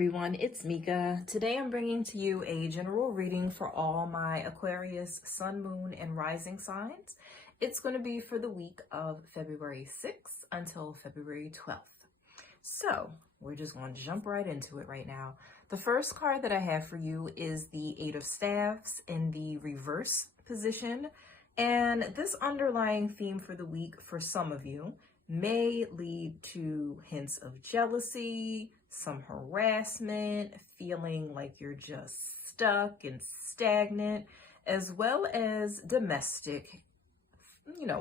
everyone, it's Mika. Today I'm bringing to you a general reading for all my Aquarius Sun, Moon, and Rising signs. It's going to be for the week of February 6th until February 12th. So we're just going to jump right into it right now. The first card that I have for you is the Eight of Staffs in the reverse position. And this underlying theme for the week for some of you may lead to hints of jealousy, some harassment, feeling like you're just stuck and stagnant, as well as domestic,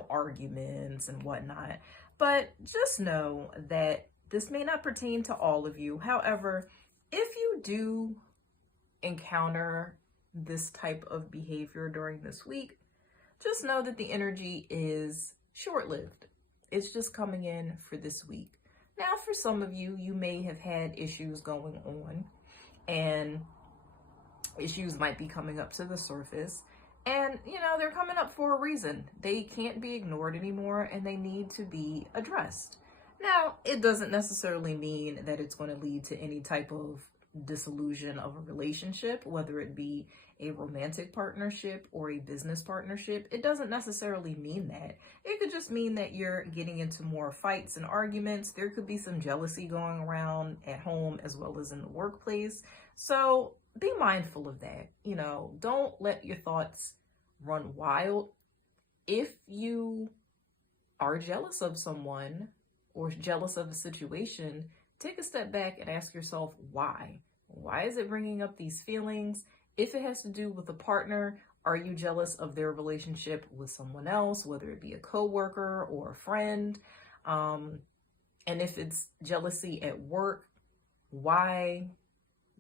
arguments and whatnot. But just know that this may not pertain to all of you. However, if you do encounter this type of behavior during this week, just know that the energy is short-lived. It's just coming in for this week. Now, for some of you, you may have had issues going on, and issues might be coming up to the surface. And, they're coming up for a reason. They can't be ignored anymore, and they need to be addressed. Now, it doesn't necessarily mean that it's going to lead to any type of disillusion of a relationship, whether it be a romantic partnership or a business partnership. It doesn't necessarily mean that. It could just mean that you're getting into more fights and arguments. There could be some jealousy going around at home as well as in the workplace. So be mindful of that. Don't let your thoughts run wild. If you are jealous of someone or jealous of a situation, take a step back and ask yourself why. Why is it bringing up these feelings? If it has to do with a partner, are you jealous of their relationship with someone else, whether it be a coworker or a friend? And if it's jealousy at work, why?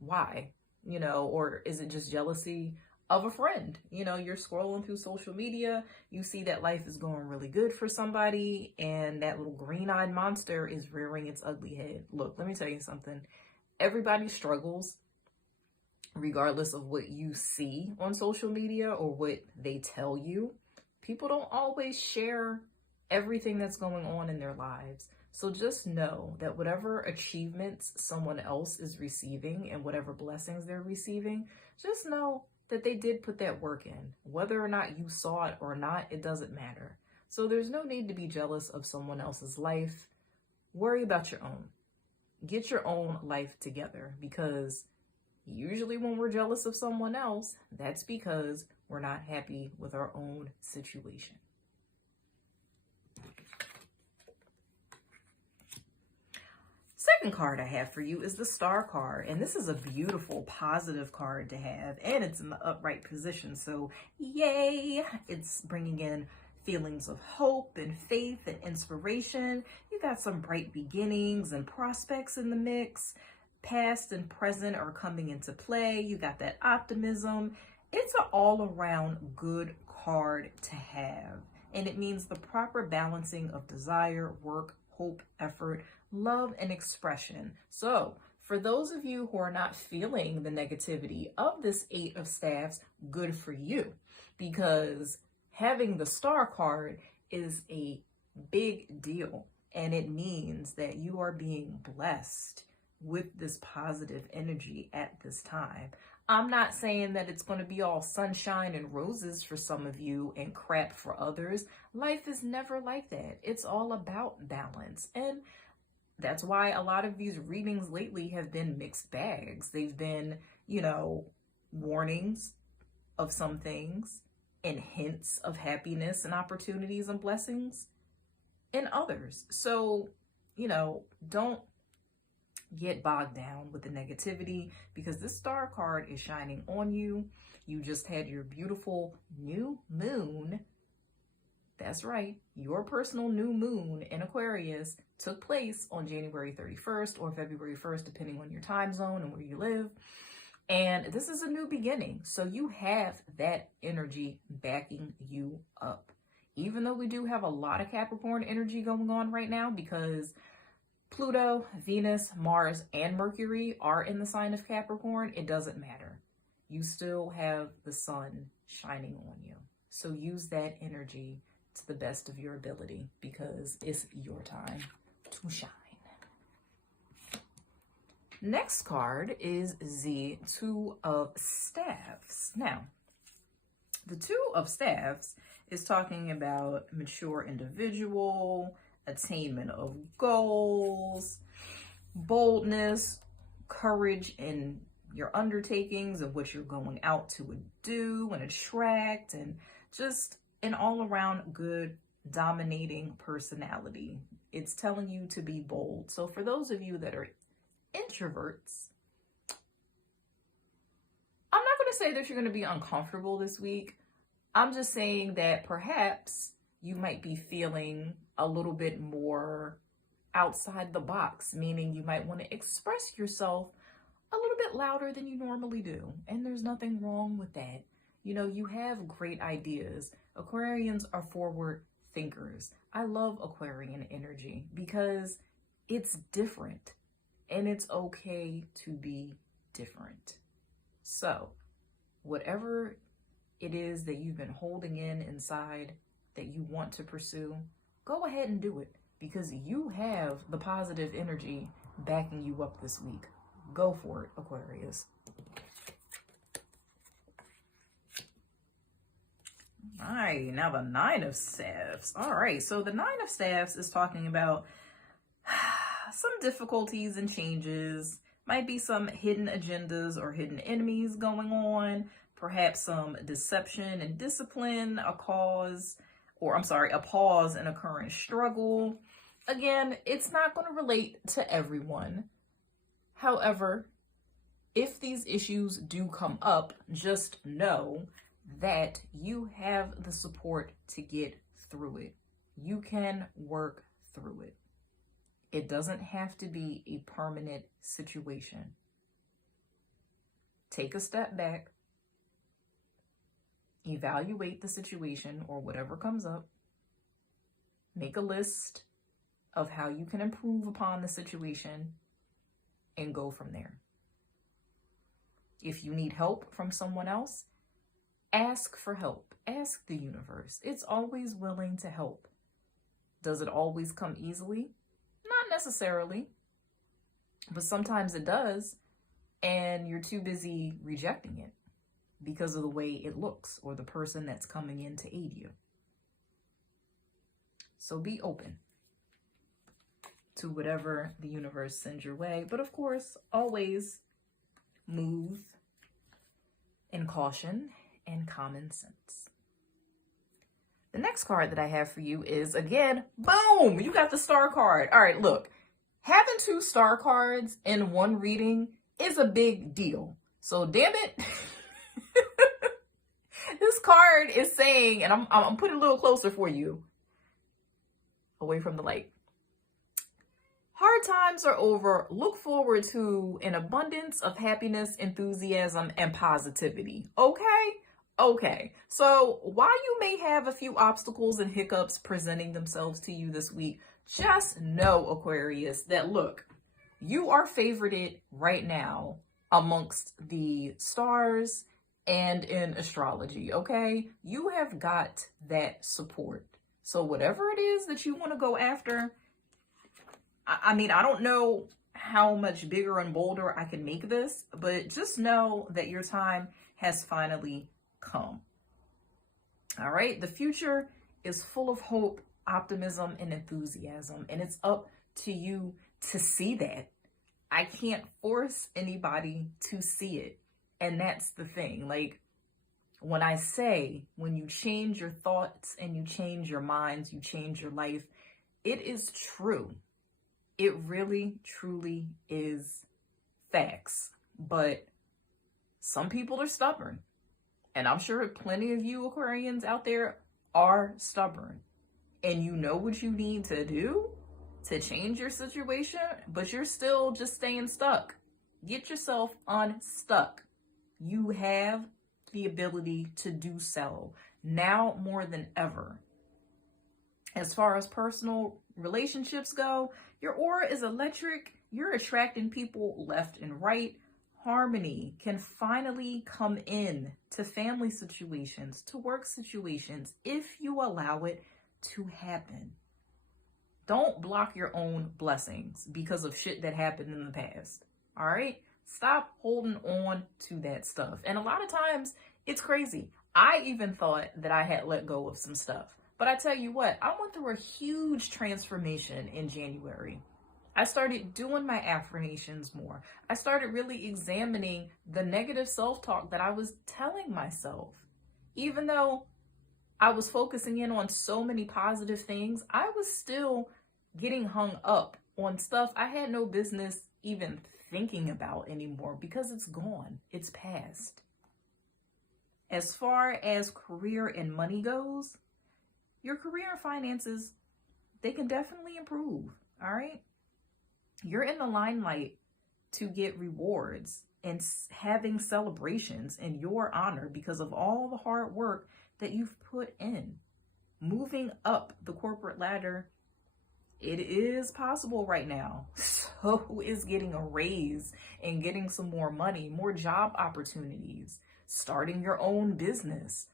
Or is it just jealousy of a friend? You're scrolling through social media, you see that life is going really good for somebody, and that little green-eyed monster is rearing its ugly head. Look, let me tell you something. Everybody struggles, regardless of what you see on social media or what they tell you. People don't always share everything that's going on in their lives. So just know that whatever achievements someone else is receiving and whatever blessings they're receiving, just know that they did put that work in. Whether or not you saw it or not, it doesn't matter. So there's no need to be jealous of someone else's life. Worry about your own. Get your own life together, because usually when we're jealous of someone else, that's because we're not happy with our own situation. Second card I have for you is the Star card, and this is a beautiful positive card to have, and it's in the upright position, so yay! It's bringing in feelings of hope and faith and inspiration. You got some bright beginnings and prospects in the mix. Past and present are coming into play. You got that optimism. It's an all-around good card to have, and it means the proper balancing of desire, work, hope, effort, love, and expression. So for those of you who are not feeling the negativity of this Eight of Staffs, good for you, because having the Star card is a big deal, and it means that you are being blessed with this positive energy at this time. I'm not saying that it's going to be all sunshine and roses for some of you and crap for others. Life is never like that. It's all about balance. And that's why a lot of these readings lately have been mixed bags. They've been, warnings of some things and hints of happiness and opportunities and blessings in others. So, don't get bogged down with the negativity, because this Star card is shining on you. You just had your beautiful new moon. That's right. Your personal new moon in Aquarius took place on January 31st or February 1st, depending on your time zone and where you live. And this is a new beginning. So you have that energy backing you up. Even though we do have a lot of Capricorn energy going on right now, because Pluto, Venus, Mars, and Mercury are in the sign of Capricorn, it doesn't matter. You still have the sun shining on you. So use that energy to the best of your ability, because it's your time to shine. Next card is the Two of Staves. Now, the Two of Staves is talking about mature individual, attainment of goals, boldness, courage in your undertakings of what you're going out to do and attract, and just an all-around good dominating personality. It's telling you to be bold. So for those of you that are introverts, I'm not going to say that you're going to be uncomfortable this week. I'm just saying that perhaps you might be feeling a little bit more outside the box, meaning you might want to express yourself a little bit louder than you normally do. And there's nothing wrong with that. You know, you have great ideas. Aquarians are forward thinkers. I love Aquarian energy because it's different and it's okay to be different. So whatever it is that you've been holding in inside that you want to pursue, go ahead and do it because you have the positive energy backing you up this week. Go for it, Aquarius. All right, now the Nine of Staves. All right, so the Nine of Staves is talking about some difficulties and changes. Might be some hidden agendas or hidden enemies going on. Perhaps some deception and discipline, a pause in a current struggle. Again, it's not going to relate to everyone. However, if these issues do come up, just know that you have the support to get through it. You can work through it. It doesn't have to be a permanent situation. Take a step back, evaluate the situation or whatever comes up, make a list of how you can improve upon the situation, and go from there. If you need help from someone else, ask for help. Ask the universe. It's always willing to help. Does it always come easily? Not necessarily, but sometimes it does, and you're too busy rejecting it because of the way it looks or the person that's coming in to aid you. So be open to whatever the universe sends your way. But of course, always move in caution and common sense. The next card that I have for you is, again, boom, you got the star card. All right, look, having 2 star cards in one reading is a big deal. So damn it. This card is saying, and I'm putting it a little closer for you, away from the light. Hard times are over. Look forward to an abundance of happiness, enthusiasm, and positivity. Okay. So while you may have a few obstacles and hiccups presenting themselves to you this week, just know, Aquarius, that look, you are favorited right now amongst the stars and in astrology, okay? You have got that support. So whatever it is that you want to go after, I mean, I don't know how much bigger and bolder I can make this, but just know that your time has finally come. All right? The future is full of hope, optimism, and enthusiasm, and it's up to you to see that. I can't force anybody to see it. And that's the thing. Like, when I say, when you change your thoughts and you change your minds, you change your life, it is true. It really, truly is facts. But some people are stubborn. And I'm sure plenty of you Aquarians out there are stubborn. And you know what you need to do to change your situation, but you're still just staying stuck. Get yourself unstuck. You have the ability to do so now more than ever. As far as personal relationships go, your aura is electric. You're attracting people left and right. Harmony can finally come in to family situations, to work situations, if you allow it to happen. Don't block your own blessings because of shit that happened in the past. All right? Stop holding on to that stuff. And a lot of times it's crazy. I even thought that I had let go of some stuff. But I tell you what, I went through a huge transformation in January. I started doing my affirmations more. I started really examining the negative self-talk that I was telling myself. Even though I was focusing in on so many positive things, I was still getting hung up on stuff I had no business even thinking about anymore because it's gone. It's past. As far as career and money goes, your career and finances, they can definitely improve. All right? You're in the limelight to get rewards and having celebrations in your honor because of all the hard work that you've put in. Moving up the corporate ladder, it is possible right now. So is getting a raise and getting some more money, more job opportunities, starting your own business,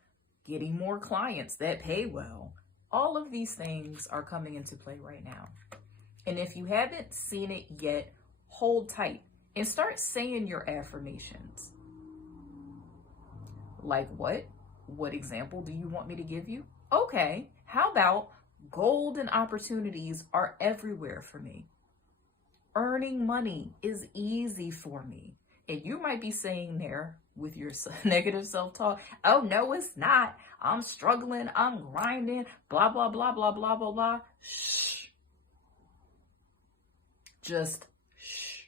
getting more clients that pay well. All of these things are coming into play right now. And if you haven't seen it yet, hold tight and start saying your affirmations. Like what? What example do you want me to give you? Okay, how about golden opportunities are everywhere for me? Earning money is easy for me. And you might be saying there with your negative self-talk, oh, no, it's not. I'm struggling. I'm grinding, blah, blah, blah, blah, blah, blah, blah. Shh. Just shh.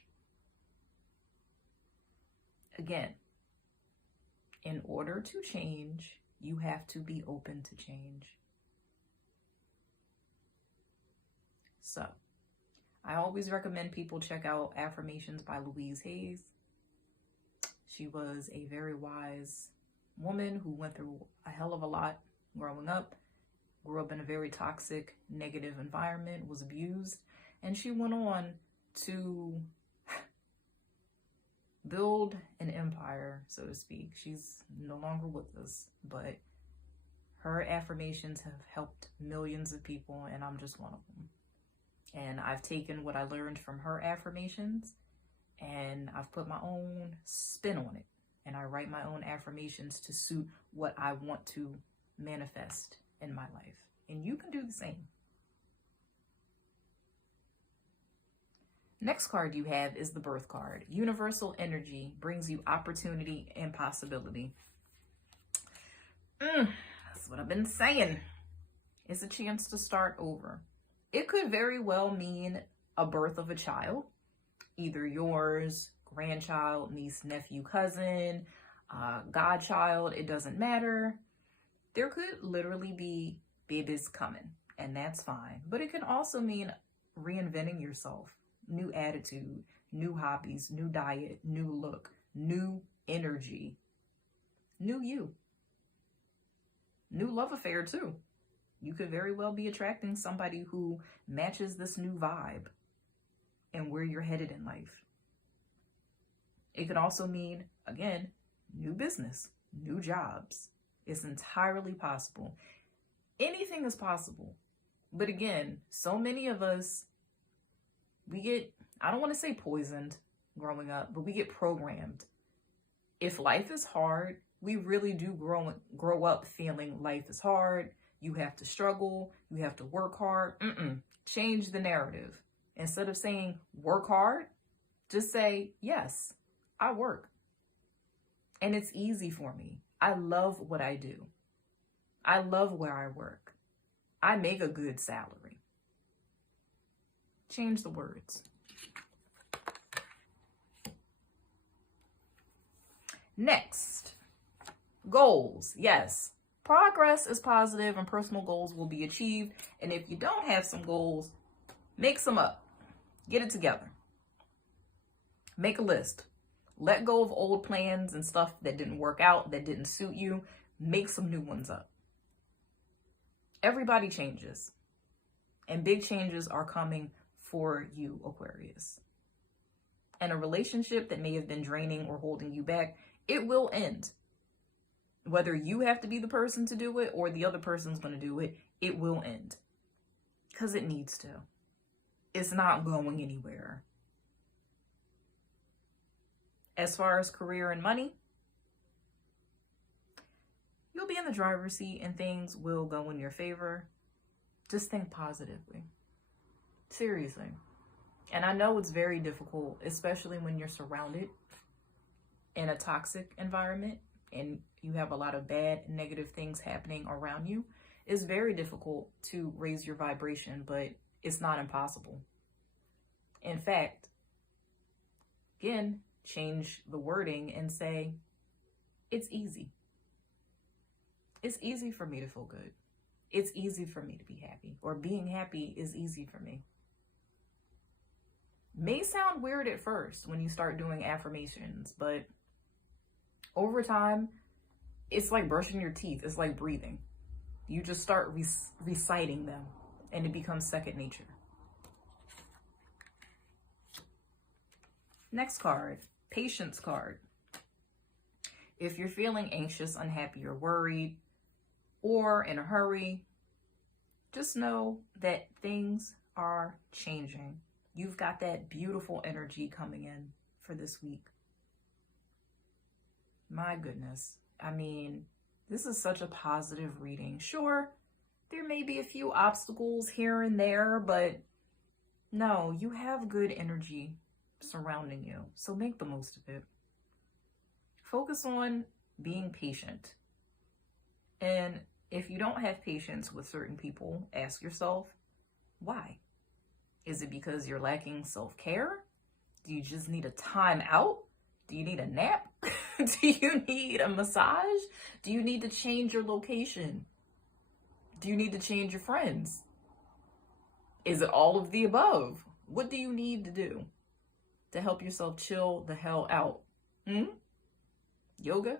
Again, in order to change, you have to be open to change. So, I always recommend people check out Affirmations by Louise Hayes. She was a very wise woman who went through a hell of a lot growing up, grew up in a very toxic, negative environment, was abused, and she went on to build an empire, so to speak. She's no longer with us, but her affirmations have helped millions of people, and I'm just one of them. And I've taken what I learned from her affirmations and I've put my own spin on it. And I write my own affirmations to suit what I want to manifest in my life. And you can do the same. Next card you have is the Birth card. Universal energy brings you opportunity and possibility. That's what I've been saying. It's a chance to start over. It could very well mean a birth of a child, either yours, grandchild, niece, nephew, cousin, godchild, it doesn't matter. There could literally be babies coming, and that's fine. But it can also mean reinventing yourself, new attitude, new hobbies, new diet, new look, new energy, new you, new love affair too. You could very well be attracting somebody who matches this new vibe and where you're headed in life. It could also mean, again, new business, new jobs. It's entirely possible. Anything is possible. But again, so many of us, we get, I don't want to say poisoned growing up, but we get programmed. If life is hard, we really do grow up feeling life is hard. You have to struggle. You have to work hard. Change the narrative. Instead of saying work hard, just say, yes, I work. And it's easy for me. I love what I do. I love where I work. I make a good salary. Change the words. Next, goals. Yes. Progress is positive and personal goals will be achieved. And if you don't have some goals, make some up. Get it together. Make a list. Let go of old plans and stuff that didn't work out, that didn't suit you. Make some new ones up. Everybody changes. And big changes are coming for you, Aquarius. And a relationship that may have been draining or holding you back, it will end. Whether you have to be the person to do it or the other person's going to do it, it will end. Because it needs to. It's not going anywhere. As far as career and money, you'll be in the driver's seat and things will go in your favor. Just think positively. Seriously. And I know it's very difficult, especially when you're surrounded in a toxic environment and you have a lot of bad, negative things happening around you. It's very difficult to raise your vibration, but it's not impossible. In fact, again, change the wording and say, it's easy. It's easy for me to feel good. It's easy for me to be happy, or being happy is easy for me. May sound weird at first when you start doing affirmations, but over time, it's like brushing your teeth. It's like breathing. You just start reciting them and it becomes second nature. Next card, patience card. If you're feeling anxious, unhappy, or worried, or in a hurry, just know that things are changing. You've got that beautiful energy coming in for this week. My goodness. I mean, this is such a positive reading. Sure, there may be a few obstacles here and there, but no, you have good energy surrounding you. So make the most of it. Focus on being patient. And if you don't have patience with certain people, ask yourself, why? Is it because you're lacking self-care? Do you just need a time out? Do you need a nap? Do you need a massage? Do you need to change your location? Do you need to change your friends? Is it all of the above? What do you need to do to help yourself chill the hell out? Yoga?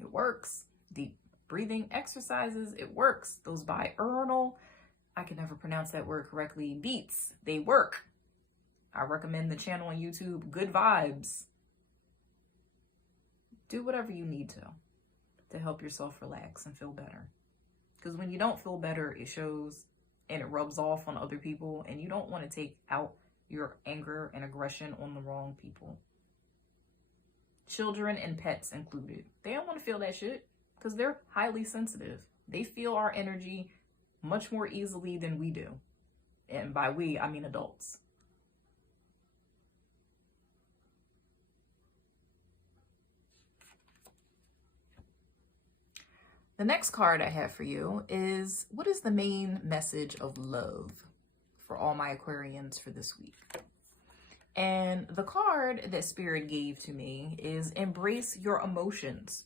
It works. Deep breathing exercises, it works. Those binaural, I can never pronounce that word correctly, beats, they work. I recommend the channel on YouTube, Good Vibes. Do whatever you need to help yourself relax and feel better. Because when you don't feel better, it shows and it rubs off on other people, and you don't want to take out your anger and aggression on the wrong people. Children and pets included. They don't want to feel that shit because they're highly sensitive. They feel our energy much more easily than we do. And by we, I mean adults. The next card I have for you is, what is the main message of love for all my Aquarians for this week? And the card that Spirit gave to me is embrace your emotions.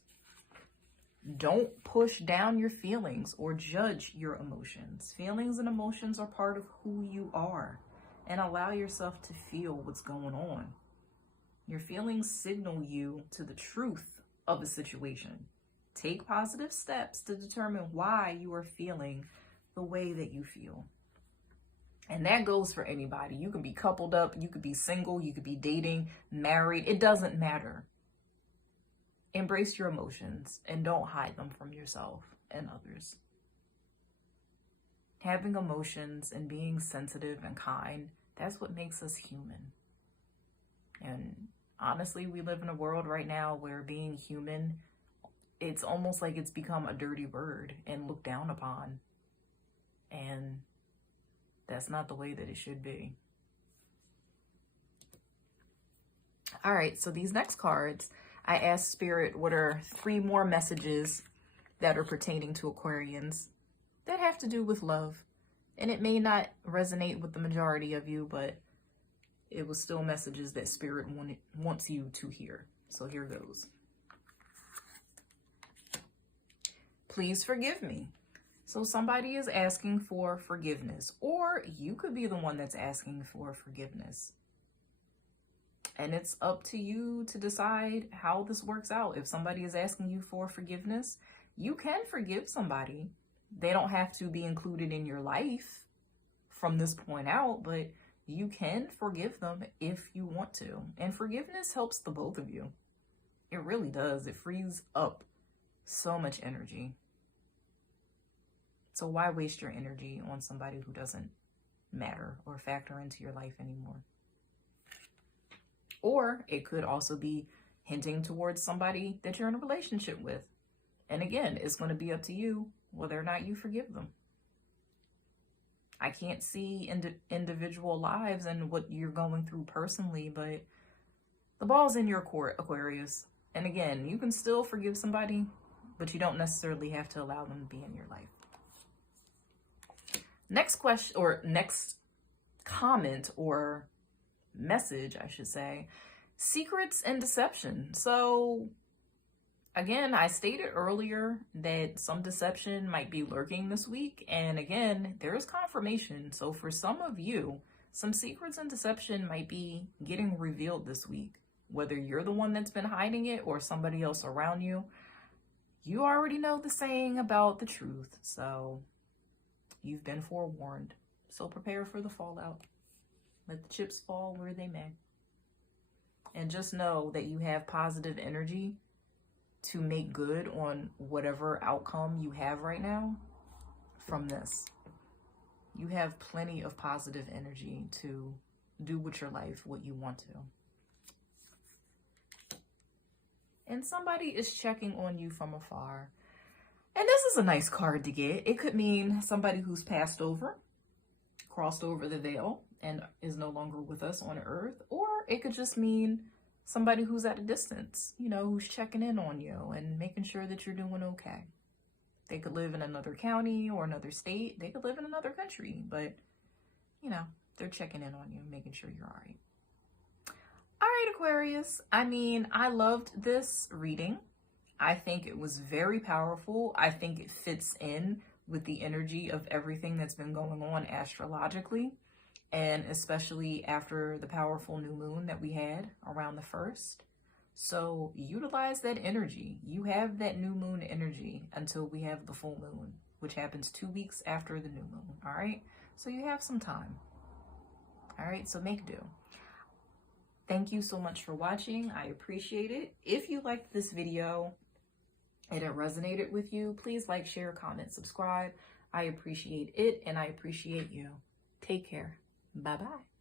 Don't push down your feelings or judge your emotions. Feelings and emotions are part of who you are, and allow yourself to feel what's going on. Your feelings signal you to the truth of a situation. Take positive steps to determine why you are feeling the way that you feel. And that goes for anybody. You can be coupled up, you could be single, you could be dating, married. It doesn't matter. Embrace your emotions and don't hide them from yourself and others. Having emotions and being sensitive and kind, that's what makes us human. And honestly, we live in a world right now where being human, it's almost like it's become a dirty word and looked down upon. And that's not the way that it should be. All right, so these next cards, I asked Spirit, what are 3 more messages that are pertaining to Aquarians that have to do with love? And it may not resonate with the majority of you, but it was still messages that Spirit wants you to hear. So here goes. Please forgive me. So somebody is asking for forgiveness, or you could be the one that's asking for forgiveness. And it's up to you to decide how this works out. If somebody is asking you for forgiveness, you can forgive somebody. They don't have to be included in your life from this point out, but you can forgive them if you want to. And forgiveness helps the both of you. It really does. It frees up so much energy. So why waste your energy on somebody who doesn't matter or factor into your life anymore? Or it could also be hinting towards somebody that you're in a relationship with. And again, it's going to be up to you whether or not you forgive them. I can't see individual lives and what you're going through personally, but the ball's in your court, Aquarius. And again, you can still forgive somebody, but you don't necessarily have to allow them to be in your life. Next question, or next comment or message, I should say, secrets and deception. So again, I stated earlier that some deception might be lurking this week. And again, there is confirmation. So for some of you, some secrets and deception might be getting revealed this week. Whether you're the one that's been hiding it or somebody else around you, you already know the saying about the truth. So you've been forewarned. So prepare for the fallout. Let the chips fall where they may. And just know that you have positive energy to make good on whatever outcome you have right now from this. You have plenty of positive energy to do with your life what you want to. And somebody is checking on you from afar. And this is a nice card to get. It could mean somebody who's passed over, crossed over the veil, and is no longer with us on earth. Or it could just mean somebody who's at a distance, you know, who's checking in on you and making sure that you're doing okay. They could live in another county or another state. They could live in another country, but, you know, they're checking in on you, making sure you're all right. All right, Aquarius. I mean, I loved this reading. I think it was very powerful. I think it fits in with the energy of everything that's been going on astrologically. And especially after the powerful new moon that we had around the 1st. So utilize that energy. You have that new moon energy until we have the full moon, which happens 2 weeks after the new moon. All right. So you have some time. All right. So make do. Thank you so much for watching. I appreciate it. If you liked this video and it resonated with you, please like, share, comment, subscribe. I appreciate it and I appreciate you. Take care. Bye-bye.